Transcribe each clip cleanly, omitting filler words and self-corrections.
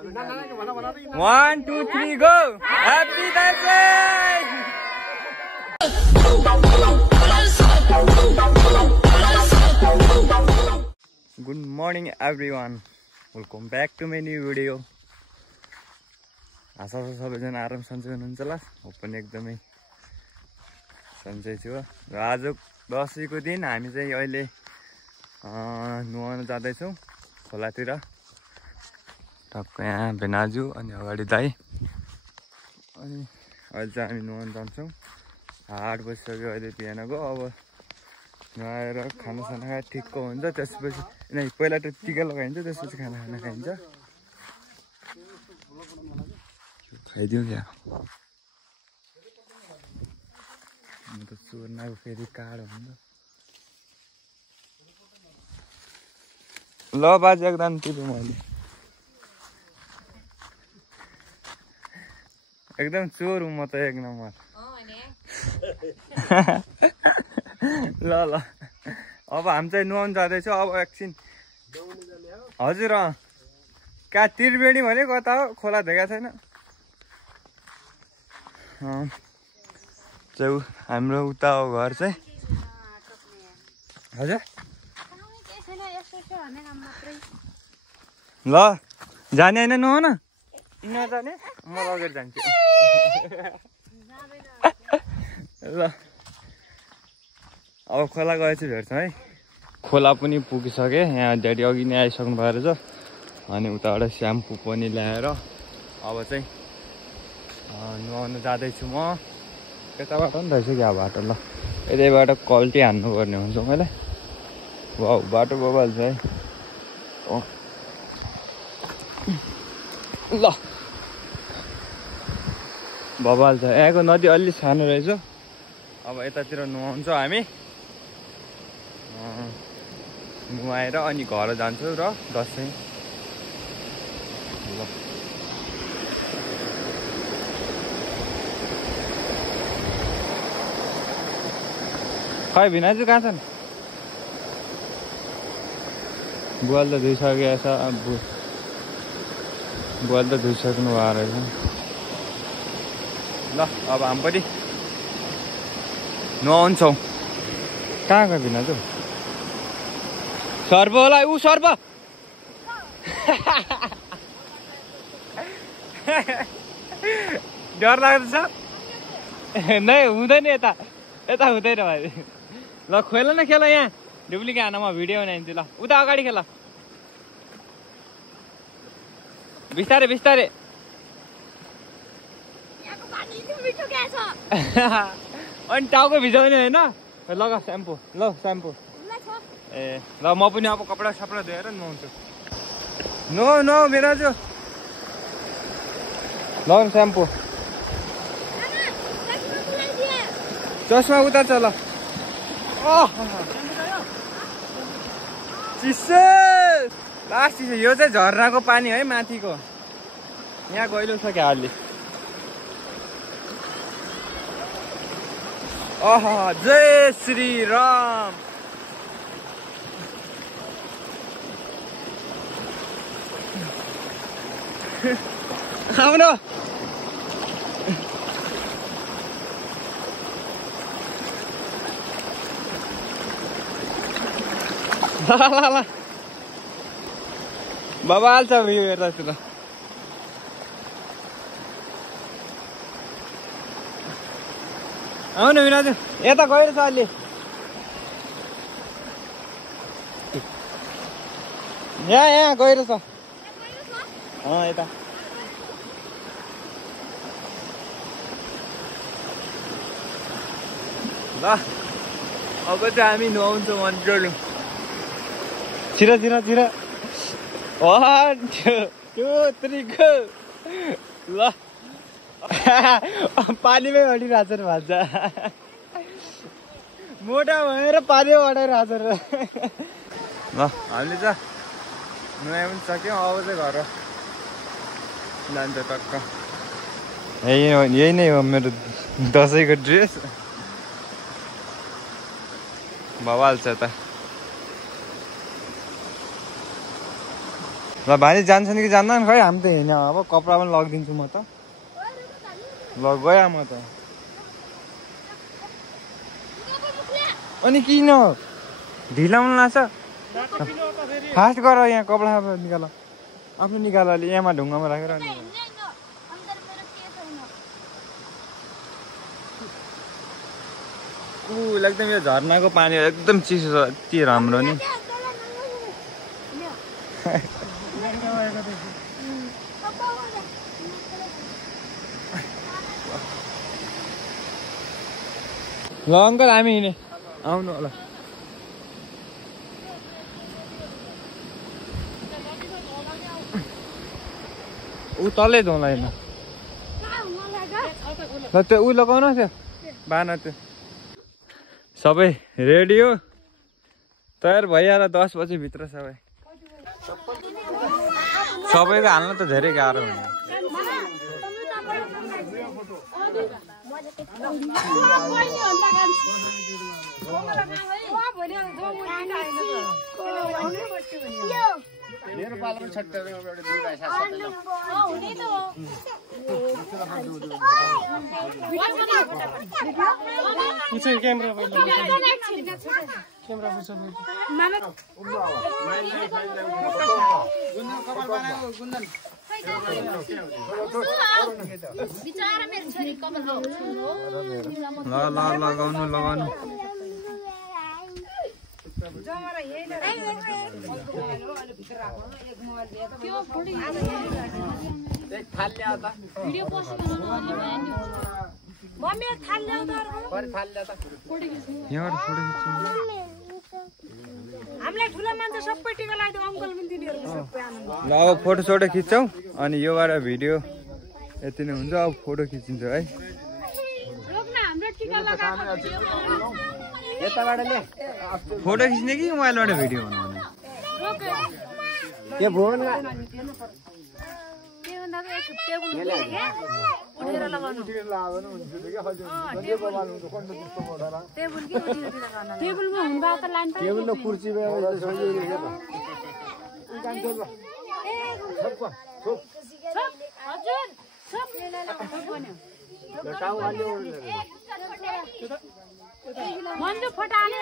1 2 3 go happy Dasai good morning everyone welcome back to my new video आशा छ सबैजना आराम सन्चै हुनुहुन्छ होला म पनि एकदमै सन्चै छु र आज दशैंको दिन हामी चाहिँ अहिले नुहाउन जाँदै छौं खोलातिर टक्क यहाँ बेनाजु अनि अगाडि दाइ अनि अहिले चाहिँ हामी नुहाउन जान्छौं 8 बजिसक्यो अहिले बिहानको अब नुहाएर खानासाना खाए ठिक्क हुन्छ त्यसपछि नै पहिला त टिका लगाइन्छ त्यसपछि खाना खाइन्छ खाइदिउँ क्या म त चोर्नाको फेरि काँडो हुन्छ ल बाजे एकदम तिर्छु मैले एकदम चोर हुँ म त एक नम्बर ल ल अब हामी चाहिँ नुहाउन जाँदैछौँ अब एकछिन हजुर कहाँ त्रिवेणी भने कता हो खोला देखाएको छैन हाम्रो उता हो घर चाहिँ हजुर ल जाने होइन नुहाउन नजाने म लगेर जान्छु ल अब खोला गएपछि भेट्छौँ है खोला पनि पुगिसके यहाँ ड्याडी अघि नै आइसक्नु भएको रहेछ अनि उताबाट स्याम्पू पनि ल्याएर अब चाहिँ नुहाउन जाँदैछु म यताबाट पनि रहेछ क्या बाटो ल यतैबाट कल्टी हान्नुपर्ने हुन्छ मैले वाउ बाटो बबाल छ है ल बबाल छ यहाँको नदी अलि सानो रहेछ अब यतातिर नुहाउँछौँ हामी नुहाएर अनि घर जान्छौँ र दसैँ ल खै भिनाजु कहाँ छन् बुवाल त धुइसकेको छ बुवाल त धुइसक्नु भएको रहेछ ल अब हामी पनि नुहाउँछौँ कहाँ गयो भिनाजु सर्प होला ऊ सर्प डर लाग्दैछ नै हुँदैन यता यता हुँदैन भाइ ल खेल न खेल यहाँ डुप्लिकेट हान म भिडियो बनाइदिन्छु ल उता अगाडि खेल बिस्तारै बिस्तारै अनि टाउको भिजाउने होइन लगा स्याम्पू ल स्याम्पू ए ल म पनि अब कपडा सपडा धोएर नुहाउँछु नो नो बिराजु ल स्याम्पू चस्मा उतार्छ ल चिसो लास्ट चिसो यो चाहिँ झर्नाको पानी है माथिको यहाँ गहिलो छ क्या अलि जय श्री राम आउनु ल बबाल छ भ्यू हेर्दा त आउनु बिनाजु यता गएर छ अलि यहाँ गएर छ यता ल अब चाहिँ हामी नुहाउँछौँ मजाले छिरा छिरा छिरा 1 2 3 go ल पानीमै अडिरहेछ नि भन्छ मोटा भएर पानीमै अडाइरहेछ र ल हामीले चाहिँ नुहाइ पनि सक्यौँ अब चाहिँ घर जान्छ टक्क यही नै हो मेरो दसैँको ड्रेस बवाल छ त ल भाइ जान्छन् कि जान्दैन खै हामी त हिँड्यो अब कपडा पनि लगिदिन्छु म त ल गएँ म त अनि किन ढिला मन लाग्छ फास्ट गर यहाँ कपडा निकाल आफ्नो निकाल अलि यहाँमा ढुङ्गामा राखेर एकदम यो झर्नाको पानी एकदम चिसो छ यति राम्रो नि ल अङ्कल हामी हिँडे आउनु होला ऊ तलै धुउँला होइन ल त्यो ऊ लगाउनु त्यो बाना त्यो सबै रेडी हो तयार भइहाल्यो 10 बजीभित्र सबैको हाल्न त धेरै गाह्रो हुन्छ मेरो पालो छट्टा एउटा दुई भाइ साथ साथ क्यामेरा लगाउनु ल अब फोटो सोटो खिच्छौँ अनि यो गरेर भिडियो यति नै हुन्छ अब फोटो खिचिन्छ है फोटो खिच्ने कि मोबाइलबाट भिडियो बनाउने मंजू फोटा आने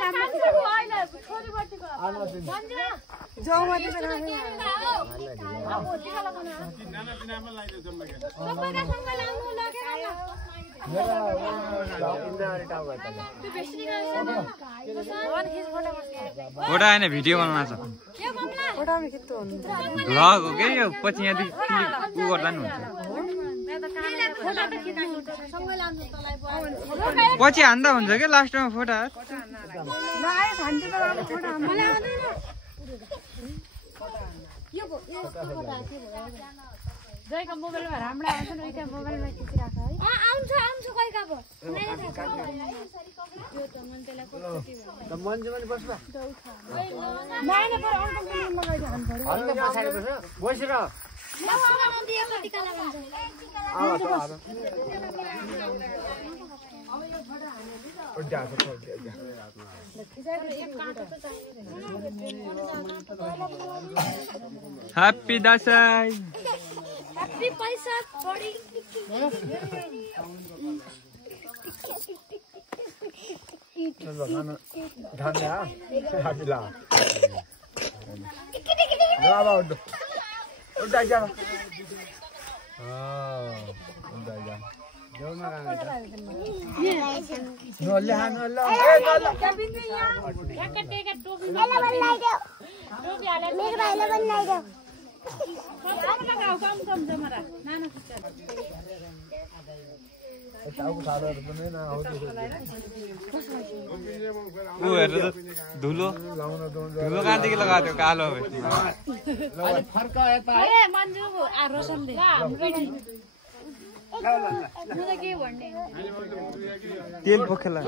फोटो आएन भिडियो बनाउन छ भ्लग हो के यो पछि यहाँदेखि उ गर्दा नि हुन्छ पछि हान्दा हुन्छ के लास्टमा फोटो जयका मोबाइलमा राम्रा आउँछ नि उता मोबाइलमा खिचिराख है आउँछ कहिका भयो यो त मन्तेलाई कति भयो त मन्जे पनि बस्ला नाइन पर अङ्कल पनि लगाइ हान पर्यो अन्त पछाडी बस र ल नन्दी एक टिका लगाउँछ अब यो फोटो हाने हैप्पी दशैं हैप्पी पैसा बडी धन्या हाबिला बाबा उडा जा उडा जा जोमा नोले हानोला ए नोला टोपी बनाइ दे टोपी हाले मेरो भाइले बनाइ दे काम लगाऊ काम जमरा नानो खिच्छ टाउको सारहरु पनि न आउँछ उ हेर त धुलो कहाँदेखि लगाएको कालो अलि फर्क यता ए मन्जु आ रोशनले मुदा के भन्ने तेल पोखेला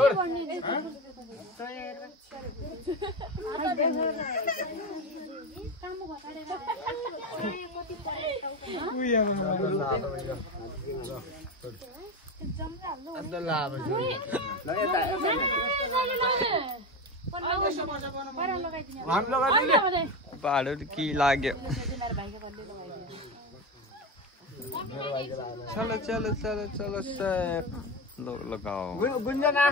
भाडो के लाग्यो चलो चलो चलो चलो सब लगाओ गुन्जना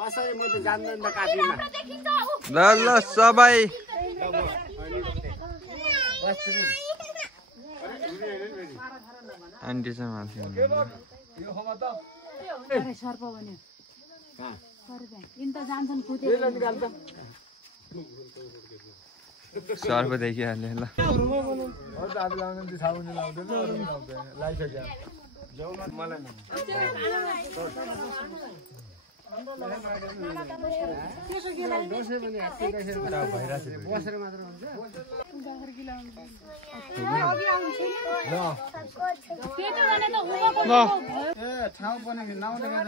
कसरी म त जान्दैन त काटिन ल ल सबै आन्टी चाहिँ माथि सर्प भन्यो सर्प देखिहाल्यो ल बसेर मात्र हुन्छ ठाउँ पनि नआउने मेरो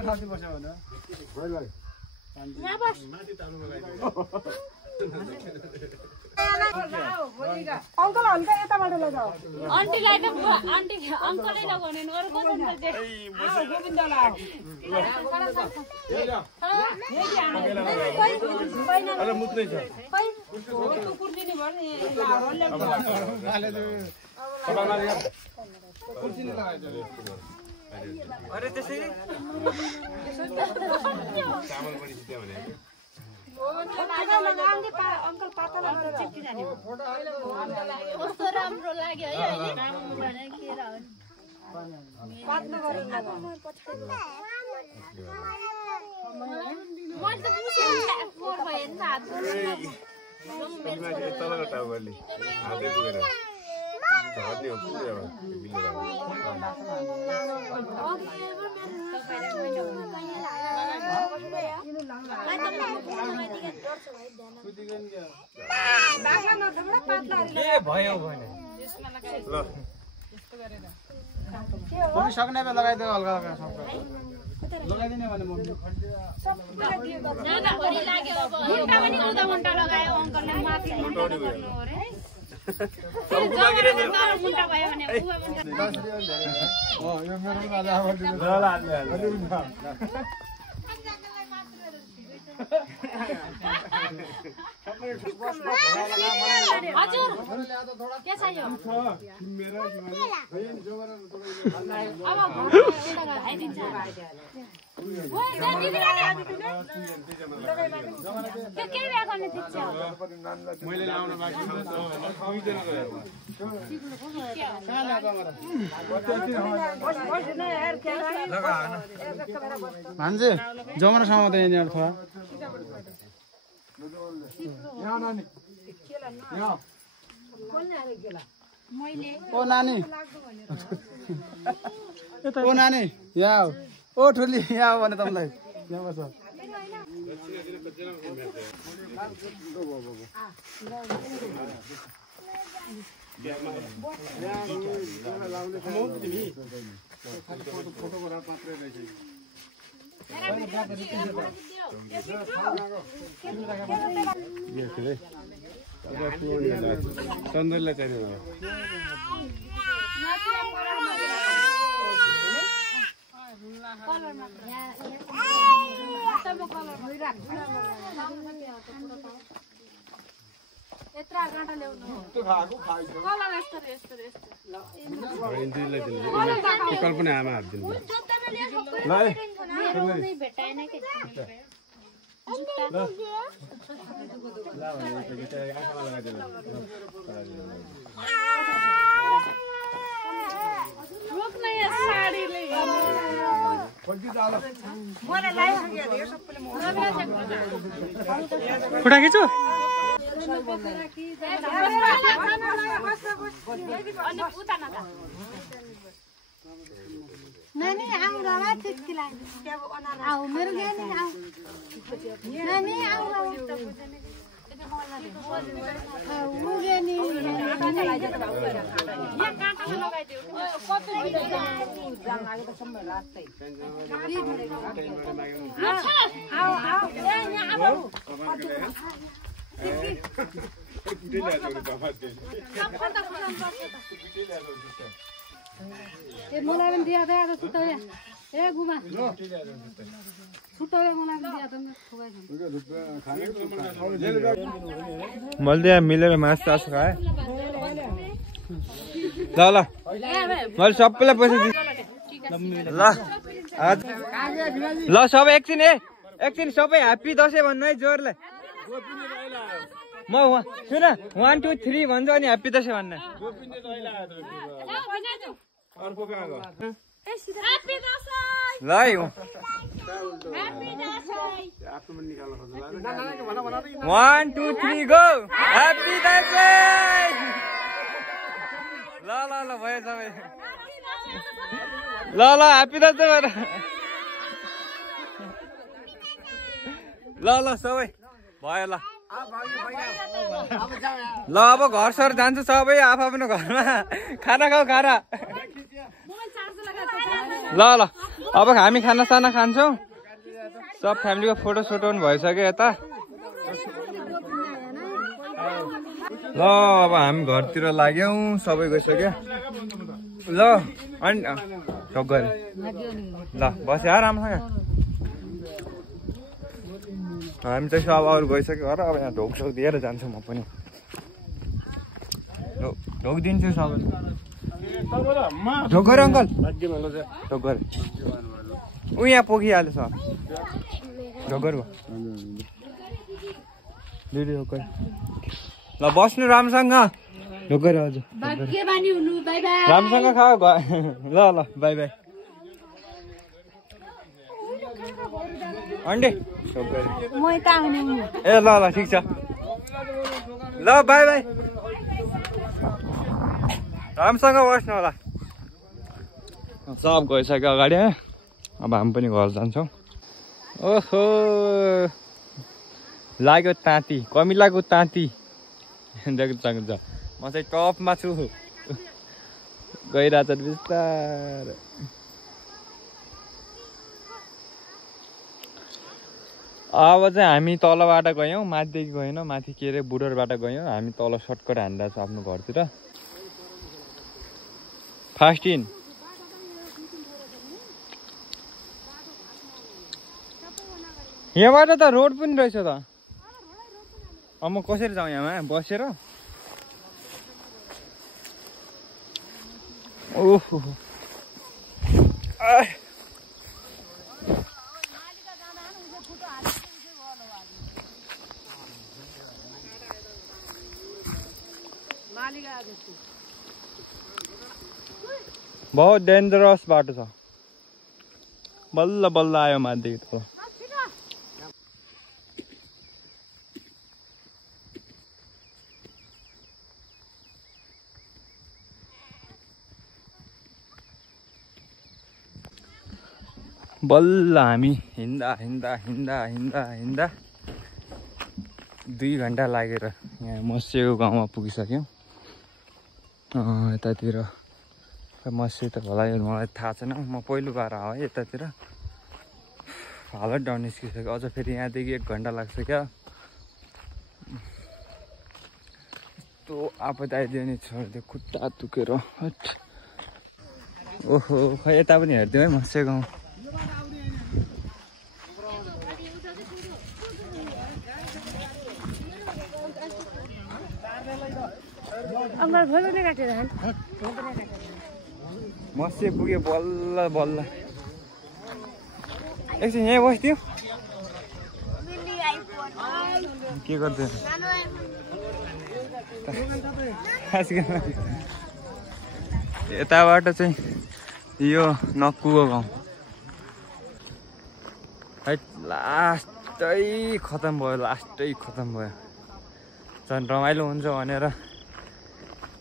ठाउँमा बस्यो भने अंकल हल्का यताबाट लैजाऊ आन्टीलाई त आन्टी अंकलले लगाउने नि अरु को छ गोविन्दलाई अरे मुत्रै छ कुर्ती नि भर्ने कुर्सी नि लगाइदियो अरे त्यसै चामल पनि छिट्यो भने अंकल पातला गरेर चिप्टी जाने कस्तो राम्रो लाग्यो है अहिले भने के र पातला गरेर म त बुझ्छु फोर भयो नि हात तलको टाउकोले हातै पुगेर झर्ने हो पुग्यो के भयो भने ल मम्मी सक्ने बेला लगाइदियो हल्का हल्का लगाइदिने भने मम्मी ज्यादा भरि लाग्यो अब मुन्टा पनि उदा मुन्टा लगायो अंकलले माथि मुन्टा गर्नु हो रे मुन्टा भयो भने उवा मुन्टा यो मेरो राजा हजुर के चाहियो अब आइदिन्छ के बिहा गर्ने ठिक छ मैले लाउन बाँकी भान्जे जमरासँग त यहाँनिर थोडा यहाँ नानी यहाँ ओ नानी ओ नानी यहाँ ओ ठुली यहाँ भने तपाईँलाई यहाँ बस चन्दरलाई चाहियो यत्रा गाँटा ल्याउनु कलर यस्तो कल्पना आमा हालिदिनु भेटाएन के रोक्न यहाँ साडीले खुट्टा खिच्छु नानी आऊ रवा त्यति लाग्यो आऊ मेरो नानी आऊ नानी आऊ मुगेनी यहाँ काँटामा लगाइदियो कति जान लाग्यो त सम्म रातै आऊ आऊ ए यहाँ आऊ ए मलाई पनि दिया दे आज सुताउया ए गुमा सुताउया मलाई पनि दिया त खुवाइ मैले मिलेर मासु तासु खाएँ ल ल मैले सबैलाई पैसा दिएँ ल ल सबै एकछिन सबै ह्याप्पी दसैँ भन्नु है जोरले म सुन 1 2 3 भन्छु अनि ह्याप्पी दसैँ भन्नु ल है 1 2 3 गो ह्याप्पी दसैँ ल ल ल भयो सबै ल ल ह्याप्पी दसैँ भएर ल ल सबै भयो ल ल अब घर सर जान्छु सबै आफ्नो घरमा खाना खाऊ खाना ल ल अब हामी खाना साना खान्छौँ सब फ्यामिलीको फोटो सोटो पनि भइसक्यो यता ल अब हामी घरतिर लाग्यौँ सबै गइसक्यो ल अनि टक्कर ल बस्यो राम्रोसँग हामी चाहिँ सब अरू गइसक्यो र अब यहाँ ढोकसोक दिएर जान्छु म पनि ढोक दिन्छु सबै ढोक गऱ्यो अङ्कल ढोक गऱ्यो ऊ यहाँ पोखिहाल्यो सर ढोक गऱ्यो दिदी ढोक गऱ्यो ल बस्नु राम्रोसँग ढोक गऱ्यो हजुर राम्रोसँग खाऊ ल ल बाई बाई अन्डे ए ल ल ठिक छ ल बाई बाई राम्रोसँग बस्नु होला सब गइसक्यो अगाडि अब हामी पनि घर जान्छौँ ओहो लाग्यो ताती कमिलाको ताती देख्छ म चाहिँ टपमा छु गइरहेछ बिस्तारै अब चाहिँ हामी तलबाट गयौँ माथिदेखि गएन माथि के अरे बुडरबाट गयौँ हामी तल सर्टकट हान्दैछ आफ्नो घरतिर फास्ट इन यहाँबाट त रोड पनि रहेछ त अब म कसरी जाउँ यहाँमा बसेर ओहो बहुत डेन्जरस बाटो छ बल्ल बल्ल आयो माथि त बल्ल हामी हिँड्दा 2 घन्टा लागेर यहाँ मस्यको गाउँमा पुगिसक्यौँ यतातिर मस्से त होला मलाई थाहा छैन म पहिलो बार हो है यतातिर हालत डाउन निस्किसक्यो अझ फेरि यहाँदेखि 1 घन्टा लाग्छ क्या यस्तो आपद आइदियो नि छोडिदियो खुट्टा दुखेर ओहो खै यता पनि हेरिदिउँ है मस्से गाउँ मस्से पुग्यो बल्ल बल्ल एकछिन यहीँ बस्थ्यो के गर्दै यताबाट चाहिँ यो नक्कुको गाउँ लास्टै खतम भयो झन् रमाइलो हुन्छ भनेर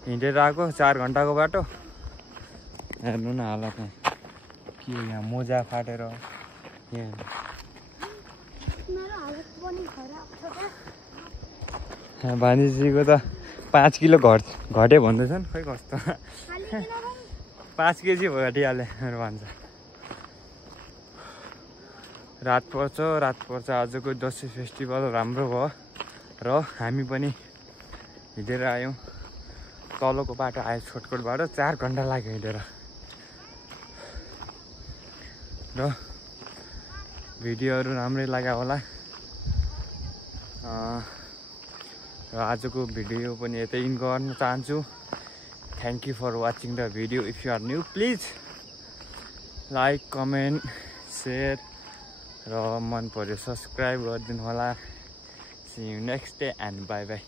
हिँडेर आएको 4 घन्टाको बाटो हेर्नु न हालत के यहाँ मोजा फाटेर यहाँ भानिजीको त 5 किलो घटे भन्दैछन् खै कस्तो 5 केजी घटिहाले मेरो भन्छ रात पर्छ आजको दसैँ फेस्टिभल राम्रो भयो र हामी पनि हिँडेर आयौँ तलको बाटो आयो छोटकट बाटो 4 घन्टा लाग्यो हिँडेर र भिडियोहरू राम्रै लाग्यो होला। र आजको भिडियो पनि यतै इन गर्न चाहन्छु। Thank you for watching the video. If you are new please like comment share र मन पर्यो सब्सक्राइब गरिदिनु होला। See you next day and bye by.